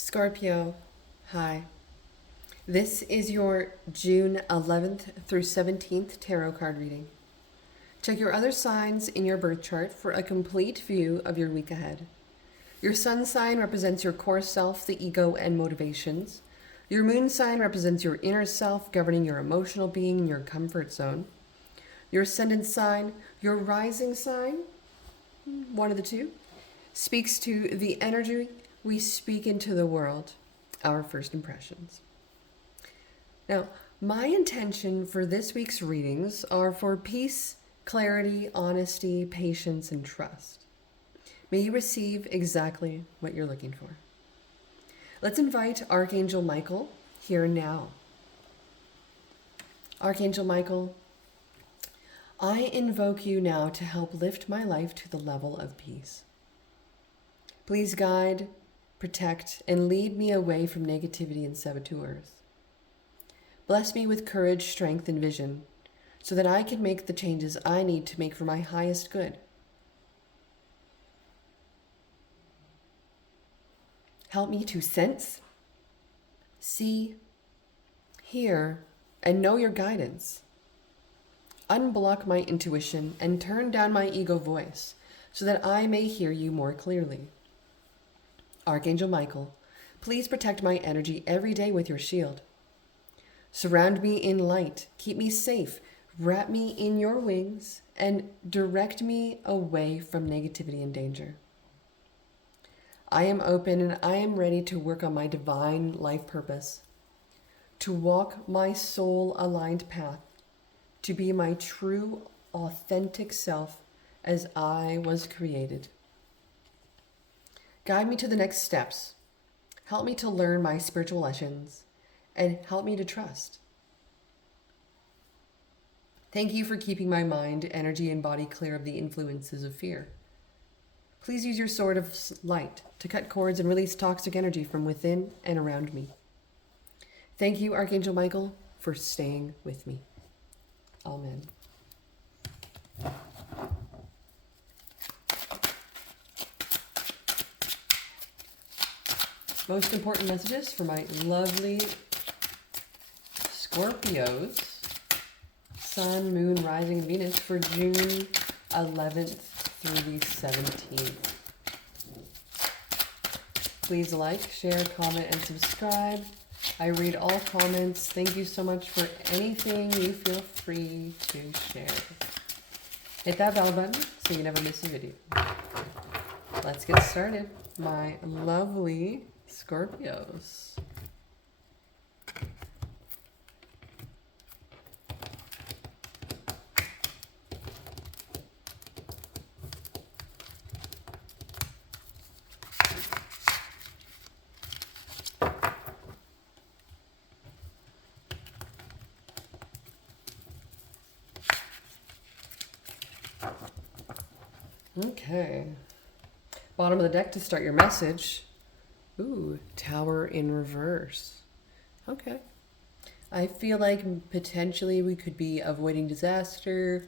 Scorpio, hi. This is your June 11th through 17th tarot card reading. Check your other signs in your birth chart for a complete view of your week ahead. Your sun sign represents your core self, the ego, and motivations. Your moon sign represents your inner self, governing your emotional being and your comfort zone. Your ascendant sign, your rising sign, one of the two, speaks to the energy we speak into the world, our first impressions. Now, my intention for this week's readings are for peace, clarity, honesty, patience, and trust. May you receive exactly what you're looking for. Let's invite Archangel Michael here now. Archangel Michael, I invoke you now to help lift my life to the level of peace. Please guide, protect, and lead me away from negativity and saboteurs. Bless me with courage, strength, and vision so that I can make the changes I need to make for my highest good. Help me to sense, see, hear, and know your guidance. Unblock my intuition and turn down my ego voice so that I may hear you more clearly. Archangel Michael, please protect my energy every day with your shield. Surround me in light, keep me safe, wrap me in your wings, and direct me away from negativity and danger. I am open and I am ready to work on my divine life purpose, to walk my soul-aligned path, to be my true, authentic self as I was created. Guide me to the next steps. Help me to learn my spiritual lessons and help me to trust. Thank you for keeping my mind, energy, and body clear of the influences of fear. Please use your sword of light to cut cords and release toxic energy from within and around me. Thank you, Archangel Michael, for staying with me. Amen. Most important messages for my lovely Scorpios, Sun, Moon, Rising, and Venus for June 11th through the 17th. Please like, share, comment, and subscribe. I read all comments. Thank you so much for anything you feel free to share. Hit that bell button so you never miss a video. Let's get started. My lovely Scorpios. Okay. Bottom of the deck to start your message. Ooh, Tower in reverse. Okay. I feel like potentially we could be avoiding disaster.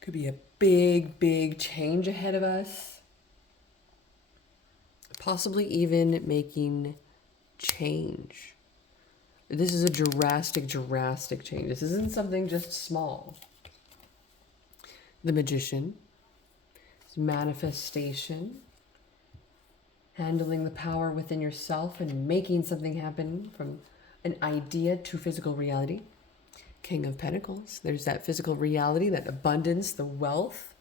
Could be a big, big change ahead of us. Possibly even making change. This is a drastic change. This isn't something just small. The Magician, manifestation, handling the power within yourself and making something happen from an idea to physical reality. King of Pentacles, there's that physical reality, that abundance, the wealth.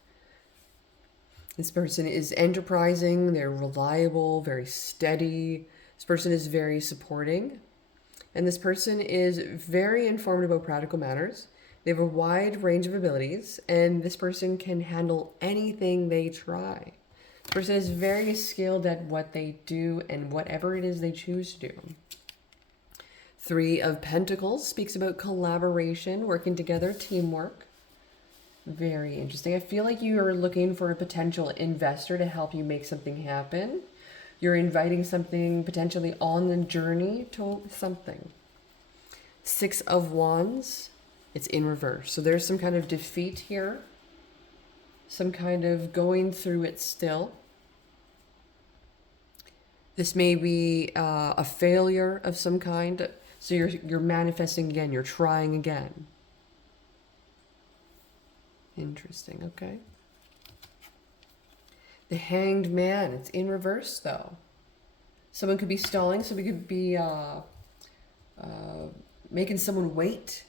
This person is enterprising, they're reliable, very steady. This person is very supporting. And this person is very informed about practical matters. They have a wide range of abilities, and this person can handle anything they try. This person is very skilled at what they do and whatever it is they choose to do. Three of Pentacles speaks about collaboration, working together, teamwork. Very interesting. I feel like you are looking for a potential investor to help you make something happen. You're inviting something potentially on the journey to something. Six of Wands. It's in reverse. So there's some kind of defeat here. Some kind of going through it still. This may be a failure of some kind. So you're manifesting again. You're trying again. Interesting. Okay. The Hanged Man. It's in reverse though. Someone could be stalling. Somebody could be making someone wait.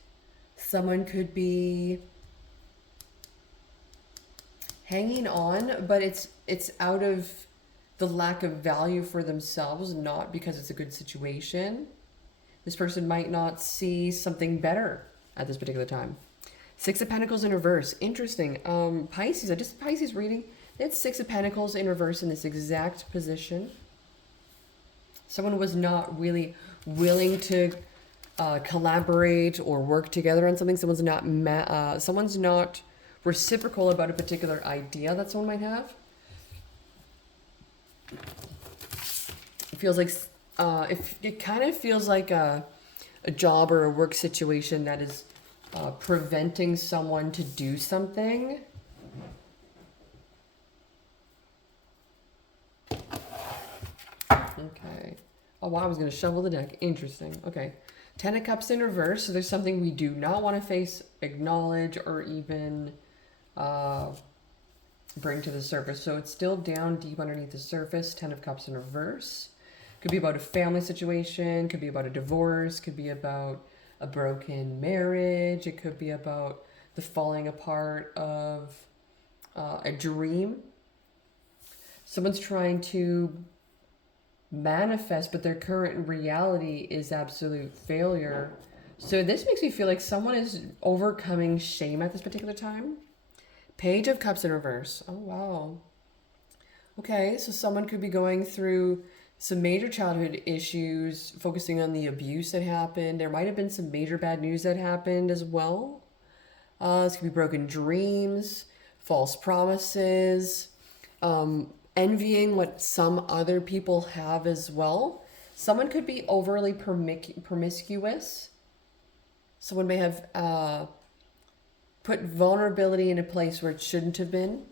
Someone could be hanging on, but it's out of the lack of value for themselves, not because it's a good situation. This person might not see something better at this particular time. Six of Pentacles in reverse. Interesting. Pisces. I just Pisces reading. It's Six of Pentacles in reverse in this exact position. Someone was not really willing to collaborate or work together on something. Someone's not reciprocal about a particular idea that someone might have. It feels like it kind of feels like a job or a work situation that is preventing someone to do something. Okay. Oh, wow, I was going to shovel the deck. Interesting. Okay. Ten of Cups in reverse. So there's something we do not want to face, acknowledge, or even bring to the surface. So it's still down deep underneath the surface. Ten of Cups in reverse. Could be about a family situation. Could be about a divorce. Could be about a broken marriage. It could be about the falling apart of a dream. Someone's trying to manifest, but their current reality is absolute failure. So this makes me feel like someone is overcoming shame at this particular time. Page of Cups in reverse. Oh, wow. Okay, so someone could be going through some major childhood issues, focusing on the abuse that happened. There might have been some major bad news that happened as well. This could be broken dreams, false promises, envying what some other people have as well. Someone could be overly promiscuous. Someone may have put vulnerability in a place where it shouldn't have been.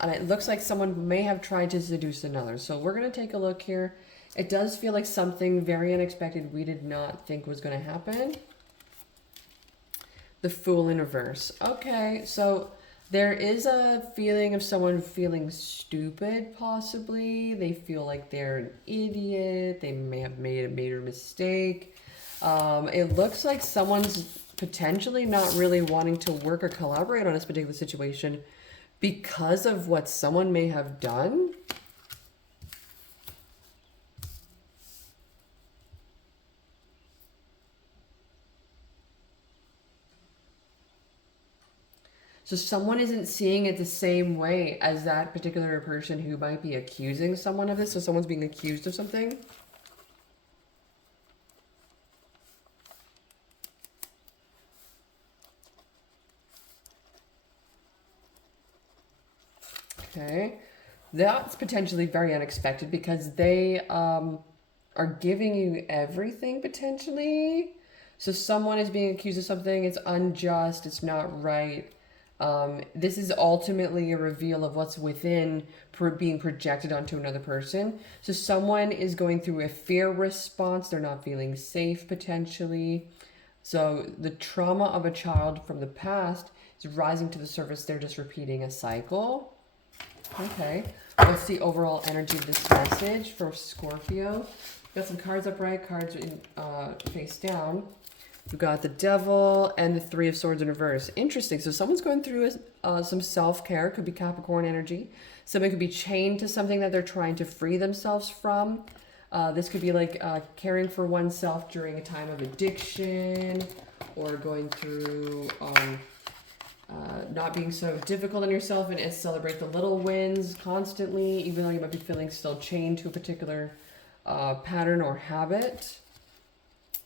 And it looks like someone may have tried to seduce another. So we're going to take a look here. It does feel like something very unexpected we did not think was going to happen. The Fool in reverse. Okay, so there is a feeling of someone feeling stupid, possibly. They feel like they're an idiot. They may have made a major mistake. It looks like someone's potentially not really wanting to work or collaborate on this particular situation because of what someone may have done. So someone isn't seeing it the same way as that particular person who might be accusing someone of this. So someone's being accused of something. Okay. That's potentially very unexpected because they are giving you everything potentially. So someone is being accused of something. It's unjust. It's not right. This is ultimately a reveal of what's within being projected onto another person. So someone is going through a fear response. They're not feeling safe potentially. So the trauma of a child from the past is rising to the surface. They're just repeating a cycle. Okay. What's the overall energy of this message for Scorpio? Got some cards upright, cards in, face down. We've got the Devil and the Three of Swords in reverse. Interesting. So someone's going through some self-care. Could be Capricorn energy. Someone could be chained to something that they're trying to free themselves from. This could be like caring for oneself during a time of addiction, or going through not being so difficult on yourself and celebrate the little wins constantly, even though you might be feeling still chained to a particular pattern or habit.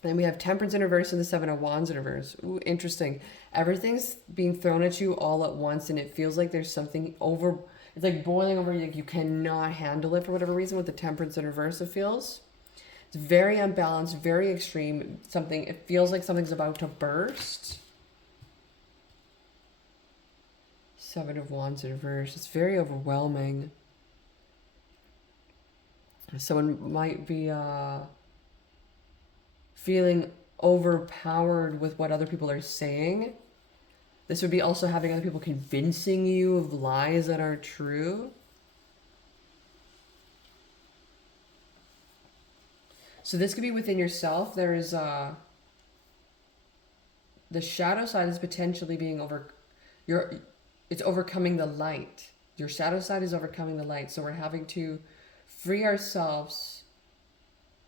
Then we have Temperance in reverse and the Seven of Wands in reverse. Ooh, interesting. Everything's being thrown at you all at once, and it feels like there's something over. It's like boiling over. Like you cannot handle it for whatever reason. With the Temperance in reverse, it feels. It's very unbalanced, very extreme. It feels like something's about to burst. Seven of Wands in reverse. It's very overwhelming. Someone might be feeling overpowered with what other people are saying. This would be also having other people convincing you of lies that aren't true. So this could be within yourself. There is the shadow side is potentially being it's overcoming the light. Your shadow side is overcoming the light. So we're having to free ourselves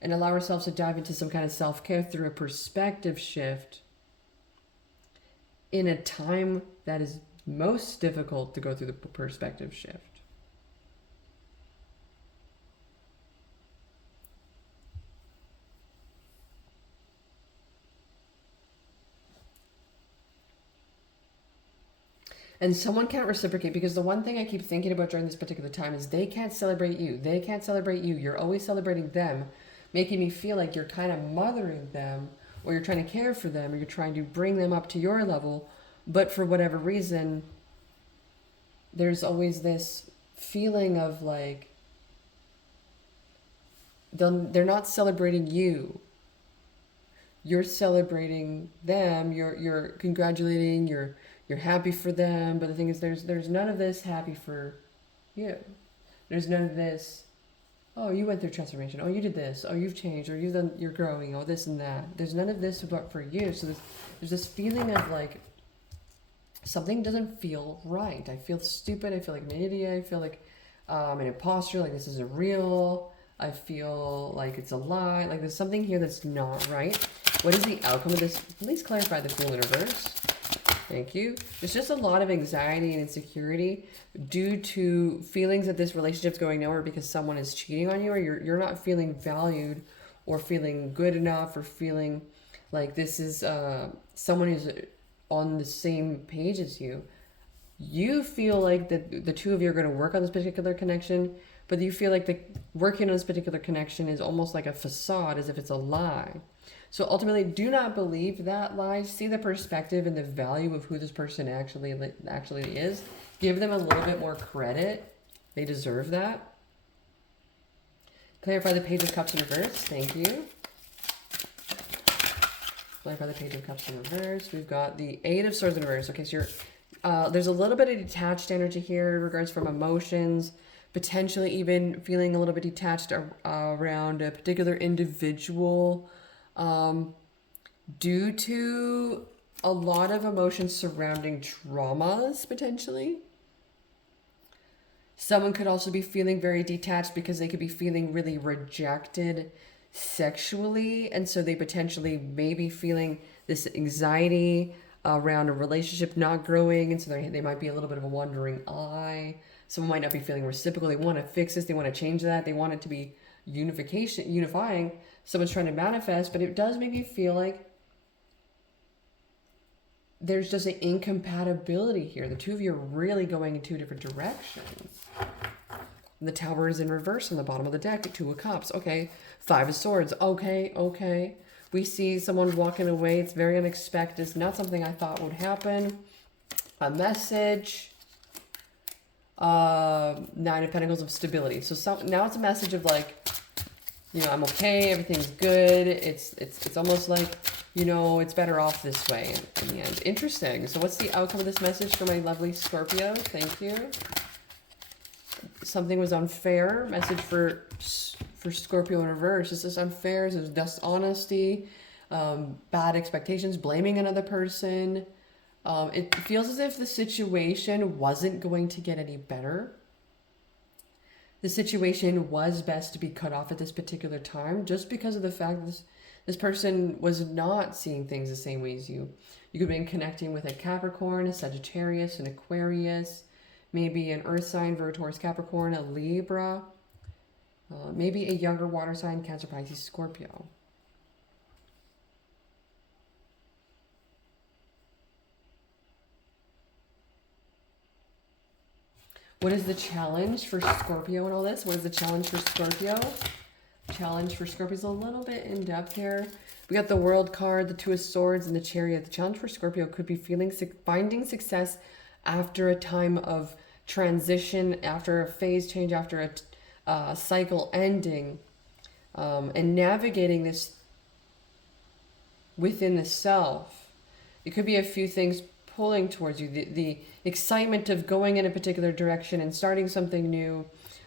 and allow ourselves to dive into some kind of self-care through a perspective shift in a time that is most difficult to go through the perspective shift. And someone can't reciprocate, because the one thing I keep thinking about during this particular time is they can't celebrate you. They can't celebrate you. You're always celebrating them, making me feel like you're kind of mothering them, or you're trying to care for them, or you're trying to bring them up to your level. But for whatever reason, there's always this feeling of like they're not celebrating you. You're celebrating them. You're congratulating. You're happy for them. But the thing is, there's none of this happy for you. There's none of this, oh, you went through transformation. Oh, you did this. Oh, you've changed. Or you're growing. Oh, this and that. There's none of this but for you. So there's this feeling of like something doesn't feel right. I feel stupid. I feel like an idiot. I feel like an imposter. Like this isn't real. I feel like it's a lie. Like there's something here that's not right. What is the outcome of this? Please clarify the Fool in reverse. Thank you. There's just a lot of anxiety and insecurity due to feelings that this relationship's going nowhere because someone is cheating on you, or you're not feeling valued or feeling good enough, or feeling like this is someone who's on the same page as you. You feel like the two of you are going to work on this particular connection, but you feel like the working on this particular connection is almost like a facade, as if it's a lie. So ultimately, do not believe that lie. See the perspective and the value of who this person actually is. Give them a little bit more credit. They deserve that. Clarify the Page of Cups in reverse. Thank you. Clarify the Page of Cups in reverse. We've got the Eight of Swords in reverse. Okay, so you're there's a little bit of detached energy here in regards from emotions, potentially even feeling a little bit detached around a particular individual, due to a lot of emotions surrounding traumas, potentially. Someone could also be feeling very detached because they could be feeling really rejected sexually, and so they potentially may be feeling this anxiety around a relationship not growing, and so they might be a little bit of a wandering eye. Someone might not be feeling reciprocal. They want to fix this. They want to change that. They want it to be unifying. Someone's trying to manifest, but it does make me feel like there's just an incompatibility here. The two of you are really going in two different directions. The Tower is in reverse on the bottom of the deck. Two of Cups. Okay. Five of Swords. Okay. We see someone walking away. It's very unexpected. It's not something I thought would happen. A message. Nine of Pentacles of stability. So now it's a message of like, I'm okay, everything's good. It's almost like, it's better off this way in the end. Interesting. So what's the outcome of this message for my lovely Scorpio? Thank you. Something was unfair. Message for Scorpio in reverse. This is unfair. This is dishonesty, bad expectations, blaming another person. It feels as if the situation wasn't going to get any better. The situation was best to be cut off at this particular time, just because of the fact that this person was not seeing things the same way as you. You could have been connecting with a Capricorn, a Sagittarius, an Aquarius, maybe an Earth sign, Virgo, Taurus, Capricorn, a Libra, maybe a younger water sign, Cancer, Pisces, Scorpio. What is the challenge for Scorpio in all this? What is the challenge for Scorpio? Challenge for Scorpio is a little bit in depth here. We got the World card, the Two of Swords, and the Chariot. The challenge for Scorpio could be finding success after a time of transition, after a phase change, after cycle ending, and navigating this within the self. It could be a few things pulling towards you, the excitement of going in a particular direction and starting something new,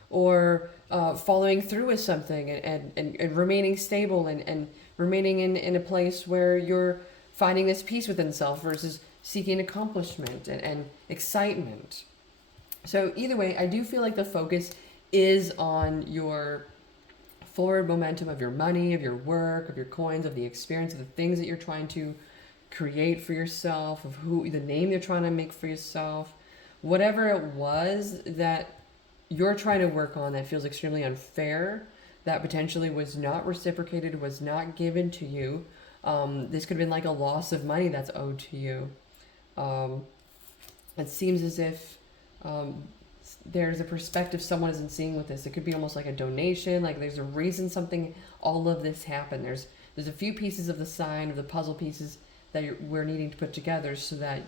or following through with something, and remaining stable, and remaining in a place where you're finding this peace within self versus seeking accomplishment and excitement. So either way, I do feel like the focus is on your forward momentum of your money, of your work, of your coins, of the experience, of the things that you're trying to create for yourself, of who, the name you're trying to make for yourself, whatever it was that you're trying to work on that feels extremely unfair, that potentially was not reciprocated, was not given to you. This could have been like a loss of money that's owed to you. It seems as if there's a perspective someone isn't seeing with this. It could be almost like a donation, like there's a reason something, all of this happened. There's a few pieces of the sign, of the puzzle pieces that we're needing to put together so that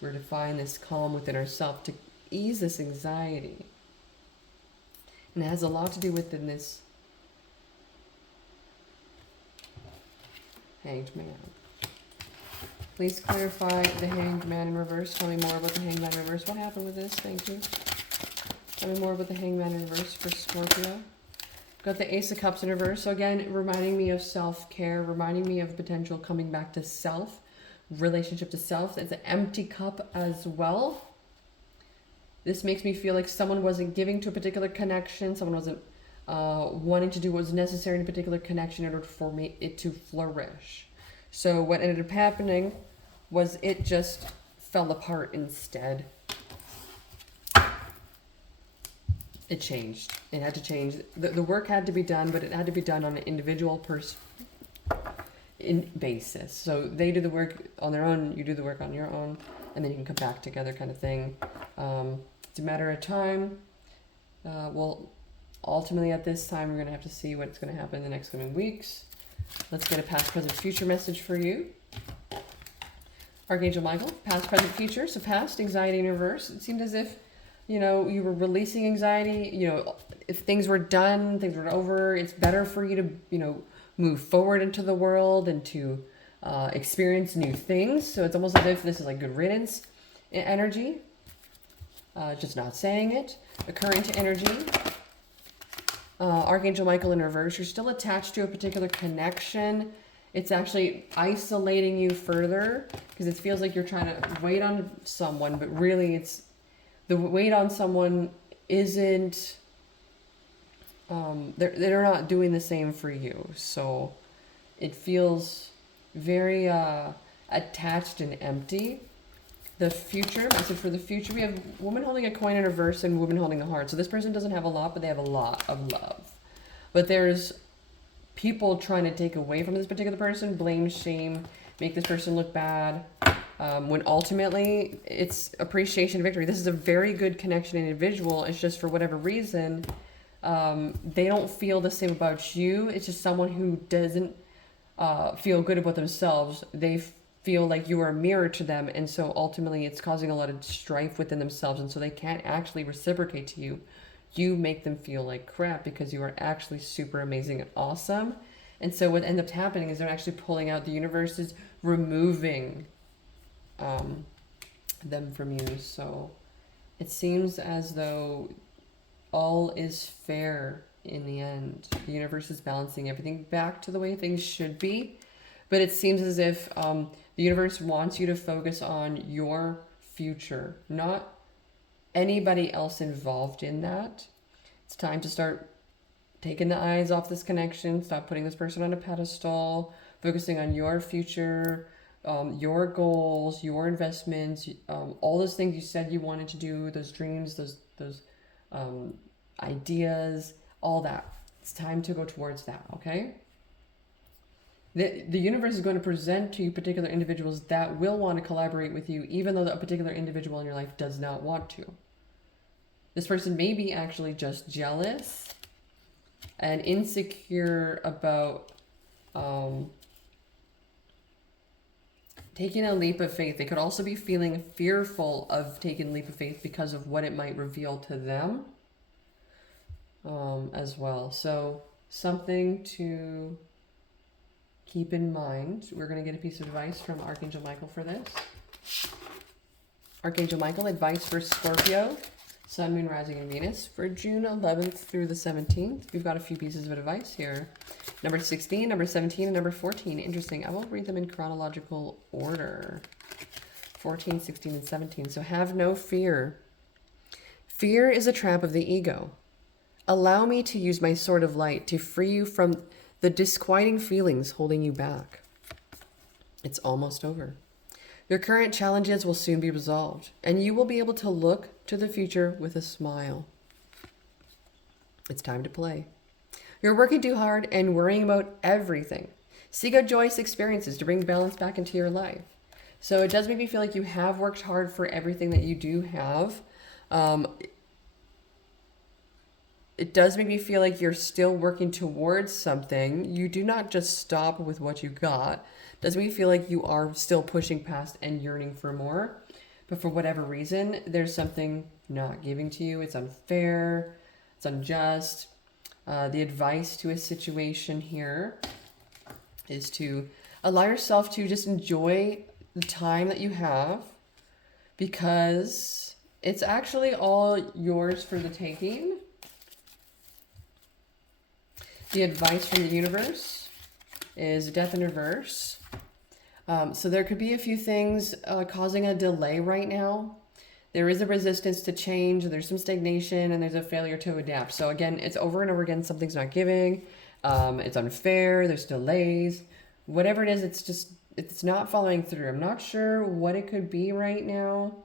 we're to find this calm within ourselves to ease this anxiety. And it has a lot to do with in this Hanged Man. Please clarify the Hanged Man in reverse. Tell me more about the Hanged Man in reverse. What happened with this? Thank you. Tell me more about the Hanged Man in reverse for Scorpio. Got the Ace of Cups in reverse. So again, reminding me of self-care, reminding me of potential coming back to self, relationship to self. It's an empty cup as well. This makes me feel like someone wasn't giving to a particular connection. Someone wasn't wanting to do what was necessary in a particular connection in order for it to flourish. So what ended up happening was it just fell apart instead. It changed. It had to change. The work had to be done, but it had to be done on an individual basis. So they do the work on their own, you do the work on your own, and then you can come back together kind of thing. It's a matter of time. Well, ultimately at this time, we're going to have to see what's going to happen in the next coming weeks. Let's get a past, present, future message for you. Archangel Michael, past, present, future. So past, anxiety in reverse. It seemed as if, you know, you were releasing anxiety. You know, if things were done, things were over, it's better for you to, you know, move forward into the world and to experience new things. So it's almost as if this is like good riddance energy. Just not saying it. The current energy. Archangel Michael in reverse. You're still attached to a particular connection. It's actually isolating you further because it feels like you're trying to wait on someone, but really it's the wait on someone isn't, they're not doing the same for you. So it feels very attached and empty. The future, message for the future, we have woman holding a coin in reverse and woman holding a heart. So this person doesn't have a lot, but they have a lot of love. But there's people trying to take away from this particular person, blame, shame, make this person look bad. When ultimately it's appreciation, victory. This is a very good connection individual. It's just for whatever reason, they don't feel the same about you. It's just someone who doesn't feel good about themselves. They feel like you are a mirror to them, and so ultimately it's causing a lot of strife within themselves, and so they can't actually reciprocate to you. You make them feel like crap because you are actually super amazing and awesome. And so what ends up happening is they're actually pulling out, the universe is removing them from you. So it seems as though all is fair in the end. The universe is balancing everything back to the way things should be. But it seems as if the universe wants you to focus on your future, not anybody else involved in that. It's time to start taking the eyes off this connection, stop putting this person on a pedestal, focusing on your future, your goals, your investments, all those things you said you wanted to do, those dreams, those ideas, all that. It's time to go towards that, okay? The universe is going to present to you particular individuals that will want to collaborate with you, even though a particular individual in your life does not want to. This person may be actually just jealous and insecure about taking a leap of faith. They could also be feeling fearful of taking a leap of faith because of what it might reveal to them. as well. So something to keep in mind. We're going to get a piece of advice from Archangel Michael for this. Archangel Michael, advice for Scorpio, Sun, Moon, Rising, and Venus for June 11th through the 17th. We've got a few pieces of advice here. Number 16, number 17, and number 14. Interesting. I will read them in chronological order. 14, 16, and 17. So have no fear. Fear is a trap of the ego. Allow me to use my sword of light to free you from the disquieting feelings holding you back. It's almost over. Your current challenges will soon be resolved, and you will be able to look to the future with a smile. It's time to play. You're working too hard and worrying about everything. Seek out joyous experiences to bring balance back into your life. So it does make me feel like you have worked hard for everything that you do have. It does make me feel like you're still working towards something. You do not just stop with what you got. It does make me feel like you are still pushing past and yearning for more. But for whatever reason, there's something not giving to you. It's unfair. It's unjust. The advice to a situation here is to allow yourself to just enjoy the time that you have, because it's actually all yours for the taking. The advice from the universe is death in reverse. So there could be a few things causing a delay right now. There is a resistance to change, there's some stagnation, and there's a failure to adapt. So again, it's over and over again, something's not giving, it's unfair, there's delays, whatever it is, it's not following through. I'm not sure what it could be right now.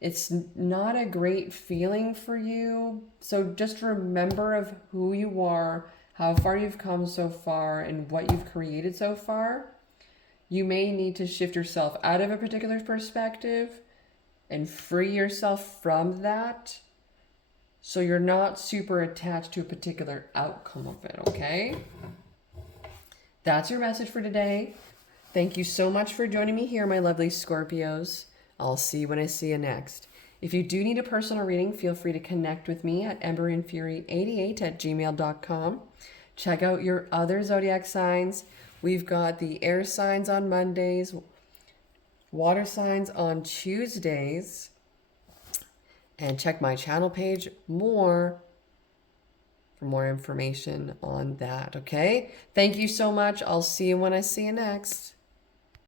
It's not a great feeling for you. So just remember of who you are, how far you've come so far, and what you've created so far. You may need to shift yourself out of a particular perspective and free yourself from that, so you're not super attached to a particular outcome of it, okay? That's your message for today. Thank you so much for joining me here, my lovely Scorpios. I'll see you when I see you next. If you do need a personal reading, feel free to connect with me at emberandfury88@gmail.com. Check out your other zodiac signs. We've got the air signs on Mondays, water signs on Tuesdays, and check my channel page for more information on that, okay? Thank you so much. I'll see you when I see you next.